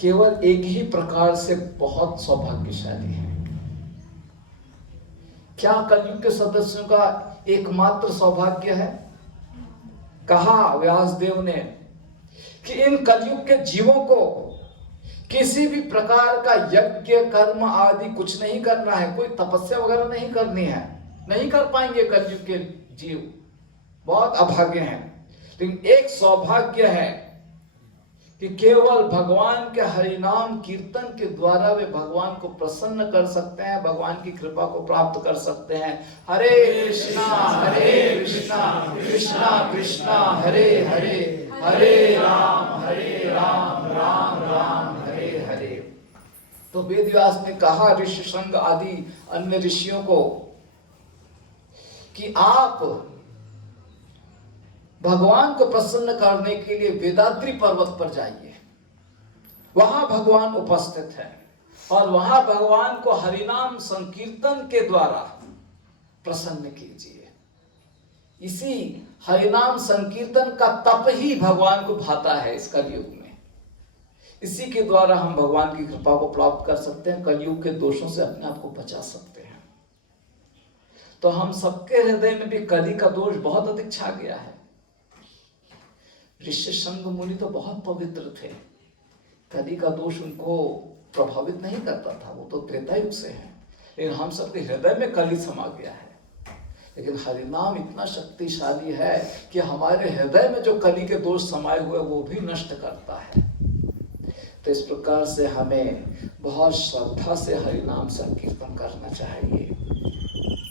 केवल एक ही प्रकार से बहुत सौभाग्यशाली हैं। क्या कलयुग के सदस्यों का एकमात्र सौभाग्य है? कहा व्यासदेव ने कि इन कलयुग के जीवों को किसी भी प्रकार का यज्ञ कर्म आदि कुछ नहीं करना है, कोई तपस्या वगैरह नहीं करनी है, नहीं कर पाएंगे कलयुग के जीव, बहुत अभागे हैं। लेकिन एक सौभाग्य है कि केवल भगवान के हरिनाम कीर्तन के द्वारा वे भगवान को प्रसन्न कर सकते हैं, भगवान की कृपा को प्राप्त कर सकते हैं। हरे कृष्णा कृष्णा कृष्णा हरे हरे, हरे राम राम राम हरे हरे। तो वेद व्यास ने कहा ऋषि संघ आदि अन्य ऋषियों को कि आप भगवान को प्रसन्न करने के लिए वेदाद्रि पर्वत पर जाइए, वहां भगवान उपस्थित है, और वहां भगवान को हरिनाम संकीर्तन के द्वारा प्रसन्न कीजिए। इसी हरिनाम संकीर्तन का तप ही भगवान को भाता है इस कलयुग में। इसी के द्वारा हम भगवान की कृपा को प्राप्त कर सकते हैं, कलयुग के दोषों से अपने आप को बचा सकते हैं। तो हम सबके हृदय में भी कली का दोष बहुत अधिक छा गया है। ऋषि संघ मुनि तो बहुत पवित्र थे, कली का दोष उनको प्रभावित नहीं करता था, वो तो त्रेता युग से हैं। लेकिन हम सबके हृदय में कली समा गया है। लेकिन हरिनाम इतना शक्तिशाली है कि हमारे हृदय में जो कली के दोष समाये हुए वो भी नष्ट करता है। तो इस प्रकार से हमें बहुत श्रद्धा से हरिनाम संकीर्तन करना चाहिए।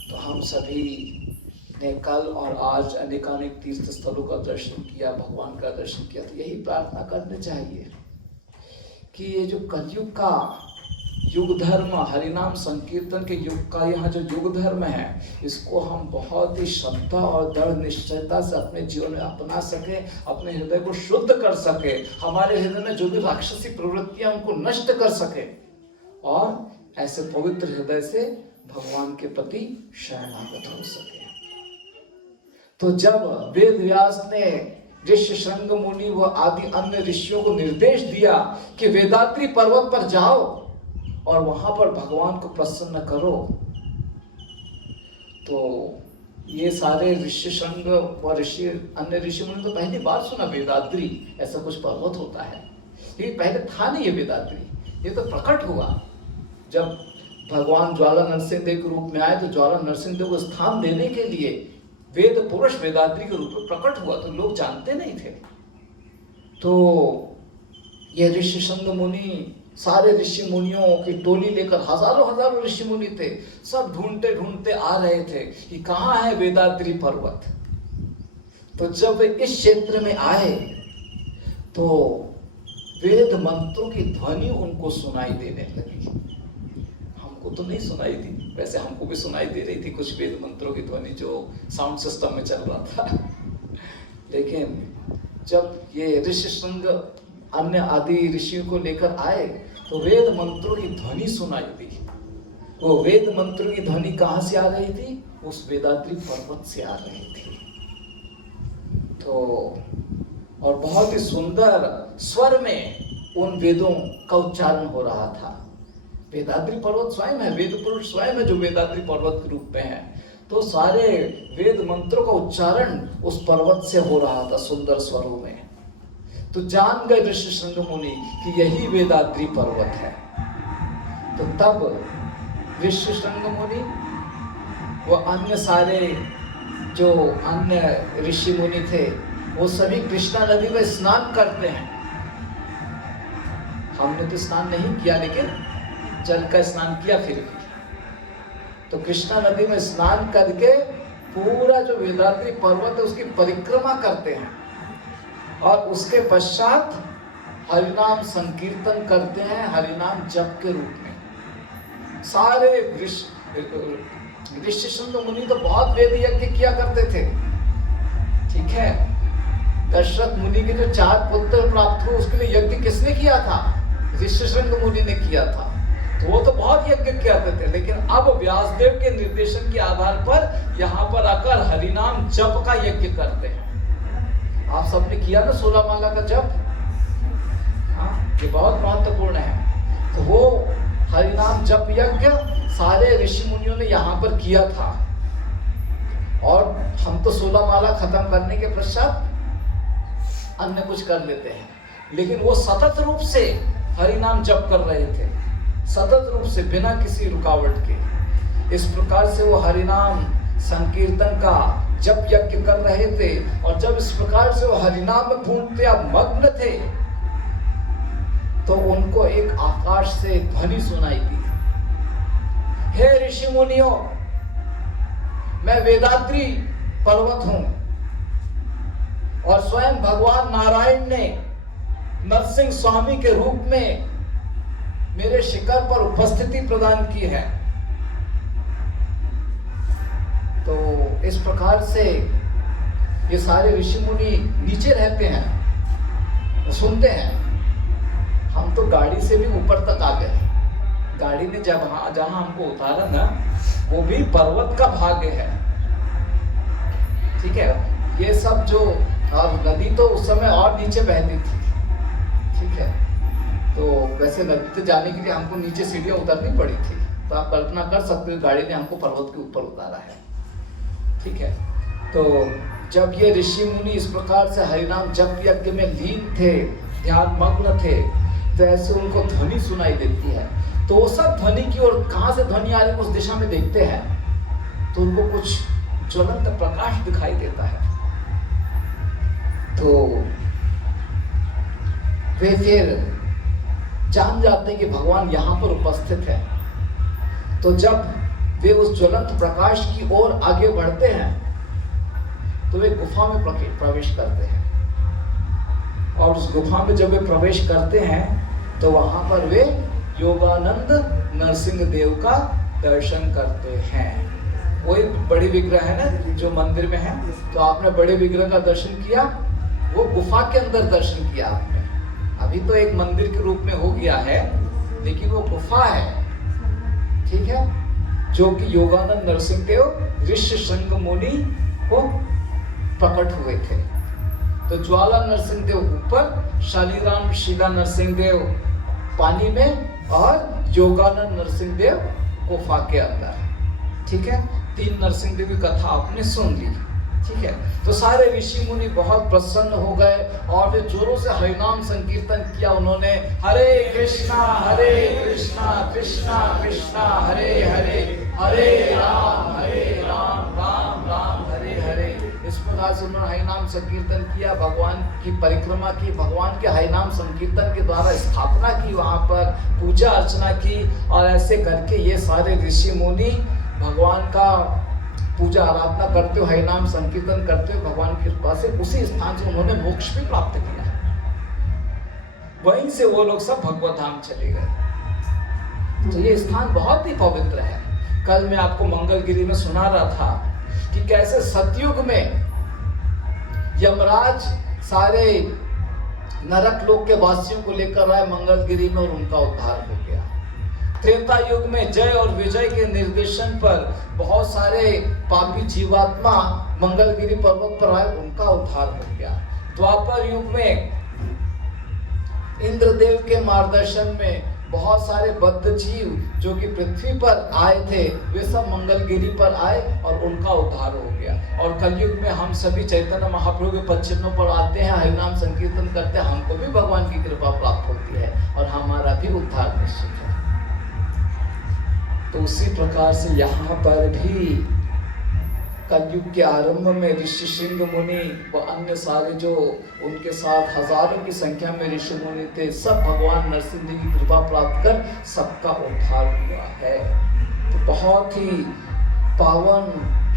तो हम सभी ने कल और आज अनेकानेक तीर्थ स्थलों का दर्शन किया, भगवान का दर्शन किया, तो यही प्रार्थना करनी चाहिए कि ये जो कलयुग का युग धर्म, हरिनाम संकीर्तन के युग का यहाँ जो युग धर्म है, इसको हम बहुत ही श्रद्धा और दृढ़ निश्चयता से अपने जीवन में अपना सके, अपने हृदय को शुद्ध कर सके, हमारे हृदय में जो भी राक्षसी प्रवृत्तियां उनको नष्ट कर सके, और ऐसे पवित्र हृदय से भगवान के प्रति शरणागत हो सके। तो जब वेद व्यास ने ऋषि संघ मुनि व आदि अन्य ऋषियों को निर्देश दिया कि वेदाद्रि पर्वत पर जाओ और वहां पर भगवान को प्रसन्न करो, तो ये सारे ऋषि संघ व अन्य ऋषि मुनि तो पहली बार सुना वेदाद्रि ऐसा कुछ पर्वत होता है। ये पहले था नहीं, ये वेदाद्रि ये तो प्रकट हुआ जब भगवान ज्वाला नरसिंह देव के रूप में आए। तो ज्वाला नरसिंह देव को स्थान देने के लिए वेद पुरुष वेदाद्रि के रूप में प्रकट हुआ, तो लोग जानते नहीं थे। तो ये ऋषि संघ मुनि सारे ऋषि मुनियों की टोली लेकर, हजारों ऋषि मुनि थे, सब ढूंढते ढूंढते आ रहे थे कि कहाँ है वेदाद्रि पर्वत। तो जब वे इस क्षेत्र में आए तो वेद मंत्रों की ध्वनि उनको सुनाई देने लगी। हमको तो नहीं सुनाई दी, वैसे हमको भी सुनाई दे रही थी कुछ वेद मंत्रों की ध्वनि जो साउंड सिस्टम में चल रहा था, लेकिन जब ये ऋषि श्रृंग अन्य आदि ऋषियों को लेकर आए तो वेद मंत्रों की ध्वनि सुनाई दी। वो वेद मंत्रों की ध्वनि कहाँ से आ रही थी? उस वेदाद्रि पर्वत से आ रही थी। तो और बहुत ही सुंदर स्वर में उन वेदों का उच्चारण हो रहा था। वेदाद्रि पर्वत स्वयं है, वेद पुरुष स्वयं है जो वेदाद्रि पर्वत के रूप में है। तो सारे वेद मंत्रों का उच्चारण उस पर्वत से हो रहा था सुंदर स्वरों में। तो जान गए ऋषि श्रृंग मुनि कि यही वेदाद्रि पर्वत है। तो तब ऋषि श्रृंग मुनि व अन्य सारे जो अन्य ऋषि मुनि थे वो सभी कृष्णा नदी में स्नान करते हैं। हमने तो स्नान नहीं किया, लेकिन जल का स्नान किया फिर भी। तो कृष्णा नदी में स्नान करके पूरा जो वेदाद्रि पर्वत है उसकी परिक्रमा करते हैं और उसके पश्चात हरिनाम संकीर्तन करते हैं, हरिनाम जप के रूप में। सारे ऋषि श्रृंग मुनि तो बहुत वेद यज्ञ किया करते थे, ठीक है। दशरथ मुनि के जो 4 पुत्र प्राप्त हुए उसके लिए यज्ञ किसने किया था? ऋषि श्रृंग मुनि ने किया था। तो वो तो बहुत यज्ञ करते थे, लेकिन अब व्यासदेव के निर्देशन के आधार पर यहाँ पर आकर हरिनाम जप का यज्ञ करते हैं। आप सबने किया ना 16 माला का जप? हाँ, ये बहुत महत्वपूर्ण है। तो वो हरिनाम जप यज्ञ सारे ऋषि मुनियों ने यहाँ पर किया था। और हम तो 16 माला खत्म करने के पश्चात अन्य कुछ कर लेते हैं, लेकिन वो सतत रूप से हरिनाम जप कर रहे थे, सतत रूप से बिना किसी रुकावट के। इस प्रकार से वो हरिनाम संकीर्तन का जप यज्ञ कर रहे थे। और जब इस प्रकार से वो हरिनाम में पूर्णतया मग्न थे तो उनको एक आकाश से ध्वनि सुनाई दी, हे ऋषि मुनियों, मैं वेदाद्रि पर्वत हूं और स्वयं भगवान नारायण ने नरसिंह स्वामी के रूप में मेरे शिखर पर उपस्थिति प्रदान की है। तो इस प्रकार से ये सारे ऋषि मुनि नीचे रहते हैं, सुनते हैं। हम तो गाड़ी से भी ऊपर तक आ गए। गाड़ी ने जहां हमको उतारा ना, वो भी पर्वत का भाग्य है, ठीक है। ये सब जो और नदी तो उस समय और नीचे बहती थी, ठीक है। तो वैसे नदी से जाने के लिए हमको नीचे सीढ़ियां उतरनी पड़ी थी। तो आप कल्पना कर सकते हो गाड़ी ने हमको पर्वत के ऊपर उतारा है, ठीक है। तो जब ये ऋषि मुनि इस प्रकार से हरिनाम जप यज्ञ में लीन थे, ध्यान मग्न थे, तो ऐसे उनको ध्वनि सुनाई देती है। तो वो सब ध्वनि की ओर कहां से ध्वनि आ रही है उस दिशा में देखते हैं तो उनको कुछ ज्वलंत प्रकाश दिखाई देता है। तो वे फिर जान जाते हैं कि भगवान यहाँ पर उपस्थित है। तो जब वे उस ज्वलंत प्रकाश की ओर आगे बढ़ते हैं तो वे गुफा में प्रवेश करते हैं। और उस गुफा में जब वे प्रवेश करते हैं तो वहां पर वे योगानंद नरसिंह देव का दर्शन करते हैं। वही बड़ी विग्रह है ना जो मंदिर में है। तो आपने बड़े विग्रह का दर्शन किया, वो गुफा के अंदर दर्शन किया आपने। अभी तो एक मंदिर के रूप में हो गया है, लेकिन वो गुफा है, ठीक है, जो कि योगानंद नरसिंह देव ऋषि श्रृंग मुनि को प्रकट हुए थे। तो ज्वाला नरसिंह देव ऊपर, शालीराम शिला नरसिंह देव पानी में और योगानंद नरसिंह देव गुफा के अंदर, ठीक है। 3 नरसिंह देव की कथा आपने सुन ली, ठीक है। तो सारे ऋषि मुनि बहुत प्रसन्न हो गए और वे जोरों से हरिनाम संकीर्तन किया। उन्होंने हरे कृष्णा कृष्णा कृष्णा हरे हरे, हरे राम राम राम हरे हरे। इस प्रकार से उन्होंने हरिनाम संकीर्तन किया, भगवान की परिक्रमा की, भगवान के हरिनाम संकीर्तन के द्वारा स्थापना की, वहां पर पूजा अर्चना की। और ऐसे करके ये सारे ऋषि मुनि भगवान का पूजा आराधना करते हो, हरि नाम संकीर्तन करते हो, भगवान की कृपा से उसी स्थान से उन्होंने मोक्ष भी प्राप्त किया। वहीं से वो लोग सब भगवत धाम चले गए। तो ये स्थान बहुत ही पवित्र है। कल मैं आपको मंगलगिरी में सुना रहा था कि कैसे सतयुग में यमराज सारे नरक लोक के वासियों को लेकर आए मंगलगिरी में और उनका उद्धार हो गया। त्रेता युग में जय और विजय के निर्देशन पर बहुत सारे पापी जीवात्मा मंगलगिरी पर्वत पर आए, उनका उद्धार हो गया। द्वापर युग में इंद्रदेव के मार्गदर्शन में बहुत सारे बद्ध जीव जो कि पृथ्वी पर आए थे, वे सब मंगलगिरी पर आए और उनका उद्धार हो गया। और कलयुग में हम सभी चैतन्य महाप्रभु के पद चिन्हों पर आते हैं, हरिनाम संकीर्तन करते हैं, हमको भी भगवान की कृपा प्राप्त होती है और हमारा भी उद्धार निश्चित है। तो उसी प्रकार से यहाँ पर भी कलयुग के आरंभ में ऋषि सिंह मुनि व अन्य सारे जो उनके साथ हजारों की संख्या में ऋषि मुनि थे, सब भगवान नरसिंह देव की कृपा प्राप्त कर सबका उद्धार हुआ है। तो बहुत ही पावन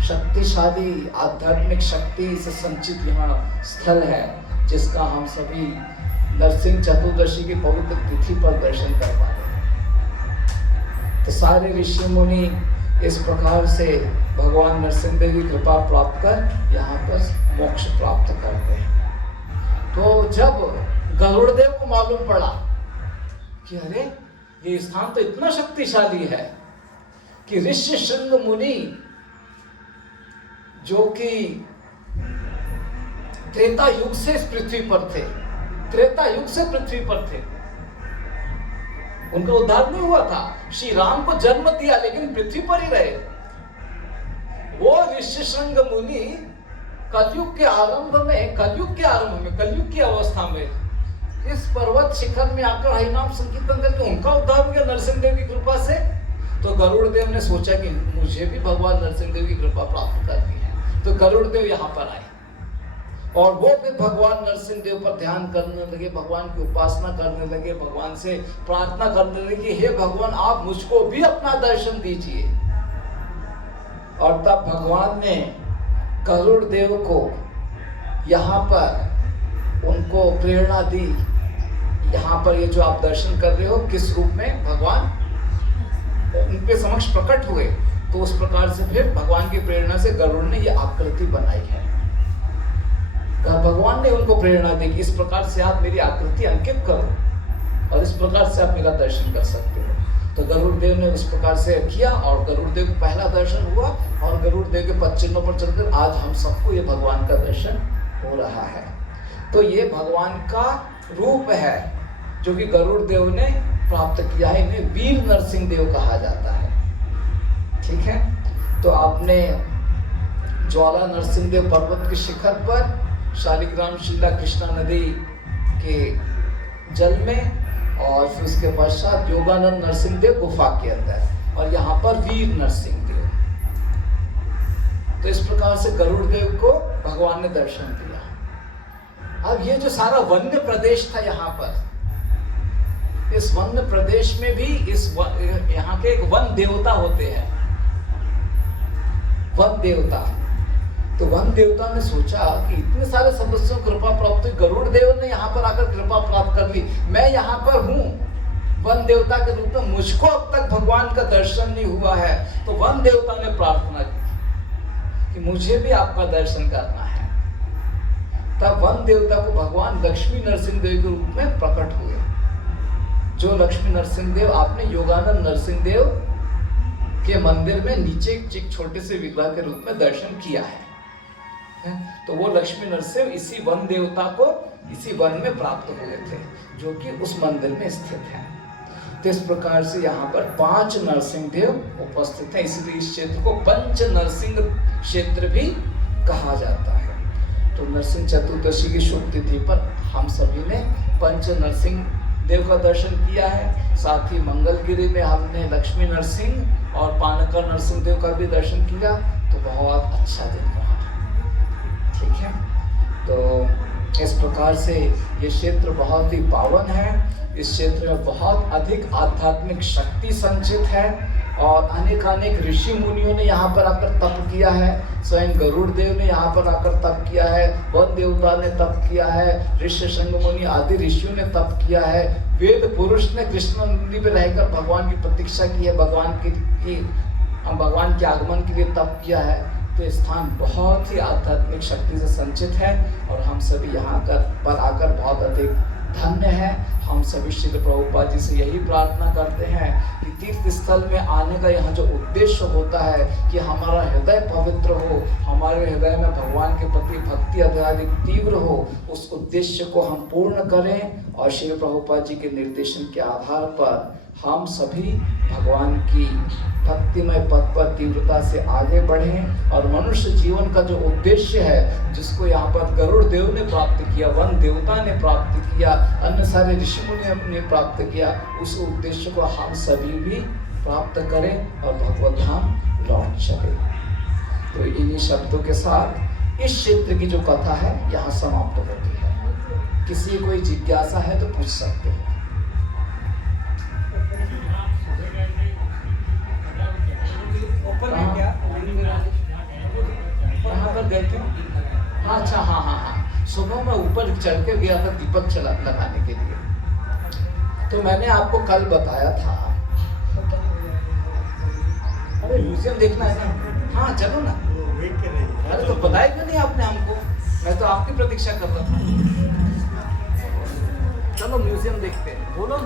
शक्तिशाली आध्यात्मिक शक्ति से संचित यहाँ स्थल है, जिसका हम सभी नरसिंह चतुर्दशी की पवित्र तिथि पर दर्शन कर पा रहे हैं। तो सारे ऋषि मुनि इस प्रकार से भगवान नरसिंह देव की कृपा प्राप्त कर यहाँ पर मोक्ष प्राप्त करते हैं। तो जब गरुड़देव को मालूम पड़ा कि अरे ये स्थान तो इतना शक्तिशाली है कि ऋषि शृंग मुनि जो कि त्रेता युग से इस पृथ्वी पर थे, त्रेता युग से पृथ्वी पर थे, उनका उद्धार नहीं हुआ था। श्री राम को जन्म दिया लेकिन पृथ्वी पर ही रहे। वो ऋषि शृंग मुनि कलयुग के आरंभ में, कलयुग की अवस्था में इस पर्वत शिखर में आकर हरिनाम संकीर्तन करके उनका उद्धार हो गया नरसिंह देव की कृपा से। तो गरुड़ देव ने सोचा कि मुझे भी भगवान नरसिंह देव की कृपा प्राप्त करनी है। तो गरुड़ देव यहाँ पर आए और वो फिर भगवान नरसिंह देव पर ध्यान करने लगे, भगवान की उपासना करने लगे, भगवान से प्रार्थना करने लगे, हे भगवान आप मुझको भी अपना दर्शन दीजिए। और तब भगवान ने गरुड़ देव को यहाँ पर उनको प्रेरणा दी। यहाँ पर ये जो आप दर्शन कर रहे हो, किस रूप में भगवान उनके समक्ष प्रकट हुए, तो उस प्रकार से फिर भगवान की प्रेरणा से गरुड़ ने ये आकृति बनाई है। भगवान ने उनको प्रेरणा दी कि इस प्रकार से आप मेरी आकृति अंकित करो और इस प्रकार से आप मेरा दर्शन कर सकते हो। तो गरुड़ देव ने उस प्रकार से किया और गरुड़ देव को पहला दर्शन हुआ और गरुड़ देव के पद चिन्हों पर चलकर आज हम सबको ये भगवान का दर्शन हो रहा है। तो ये भगवान का रूप है जो कि गरुड़ देव ने प्राप्त किया है। इन्हें वीर नरसिंह देव कहा जाता है। ठीक है, तो आपने ज्वाला नरसिंह देव पर्वत के शिखर पर शालिग्राम शिला कृष्णा नदी के जल में और फिर उसके पश्चात योगानंद नरसिंह देव गुफा के अंदर और यहाँ पर वीर नरसिंह देव। तो इस प्रकार से गरुड़ देव को भगवान ने दर्शन दिया। अब ये जो सारा वन्य प्रदेश था यहाँ पर, इस वन्य प्रदेश में भी यहाँ के एक वन देवता होते हैं, वन देवता। तो वन देवता ने सोचा कि इतने सारे सदस्यों को कृपा प्राप्त हुई, गरुड़ देव ने यहाँ पर आकर कृपा प्राप्त कर ली, मैं यहाँ पर हूँ वन देवता के रूप में, मुझको अब तक भगवान का दर्शन नहीं हुआ है। तो वन देवता ने प्रार्थना की कि मुझे भी आपका दर्शन करना है। तब वन देवता को भगवान लक्ष्मी नरसिंह देव के रूप में प्रकट हुए। जो लक्ष्मी नरसिंह देव आपने योगानंद नरसिंह देव के मंदिर में नीचे एक छोटे से विग्रह के रूप में दर्शन किया है। तो वो लक्ष्मी नरसिंह इसी वन देवता को इसी वन में प्राप्त हुए थे जो कि उस मंदिर में स्थित है। तो इस प्रकार से यहाँ पर 5 नरसिंह देव उपस्थित हैं, इसलिए इस क्षेत्र को पंच नरसिंह क्षेत्र भी कहा जाता है। तो नरसिंह चतुर्दशी की शुभ तिथि पर हम सभी ने पंच नरसिंह देव का दर्शन किया है। साथ ही मंगलगिरी में हमने लक्ष्मी नरसिंह और पानकर नरसिंह देव का भी दर्शन किया। तो बहुत अच्छा दिन रहा। ठीक है, तो इस प्रकार से ये क्षेत्र बहुत ही पावन है। इस क्षेत्र में बहुत अधिक आध्यात्मिक शक्ति संचित है और अनेक अनेक ऋषि मुनियों ने यहाँ पर आकर तप किया है। स्वयं गरुड़ देव ने यहाँ पर आकर तप किया है, वन देवता ने तप किया है, ऋषि शृंग मुनि आदि ऋषियों ने तप किया है। वेद पुरुष ने कृष्ण नदी पे रहकर भगवान की प्रतीक्षा की है, भगवान के आगमन के लिए तप किया है। तो ये स्थान बहुत ही आध्यात्मिक शक्ति से संचित है और हम सभी यहाँ पर आकर बहुत अधिक धन्य है। हम सभी श्री प्रभुपाद जी से यही प्रार्थना करते हैं कि तीर्थ स्थल में आने का यहाँ जो उद्देश्य होता है कि हमारा हृदय पवित्र हो, हमारे हृदय में भगवान के प्रति भक्ति अधिक तीव्र हो, उस उद्देश्य को हम पूर्ण करें और श्री प्रभुपाद जी के निर्देशन के आधार पर हम सभी भगवान की भक्तिमय पथ पर तीव्रता से आगे बढ़ें और मनुष्य जीवन का जो उद्देश्य है, जिसको यहाँ पर गरुड़ देव ने प्राप्त किया, वन देवता ने प्राप्त किया, अन्य सारे ऋषि मुनि ने प्राप्त किया, उस उद्देश्य को हम सभी भी प्राप्त करें और भगवत धाम लौट चले। तो इन्हीं शब्दों के साथ इस क्षेत्र की जो कथा है यहाँ समाप्त होती है। किसी कोई जिज्ञासा है तो पूछ सकते हैं। कहाँ पर गए थे? हाँ, अच्छा, हाँ, सुबह मैं ऊपर चढ़ के गया था दीपक लगाने के लिए। तो मैंने आपको कल बताया था, अरे म्यूजियम देखना है ना? हाँ चलो ना। अरे तो बताया क्यों नहीं आपने हमको? मैं तो आपकी प्रतीक्षा कर रहा था। चलो म्यूजियम देखते हैं, बोलो।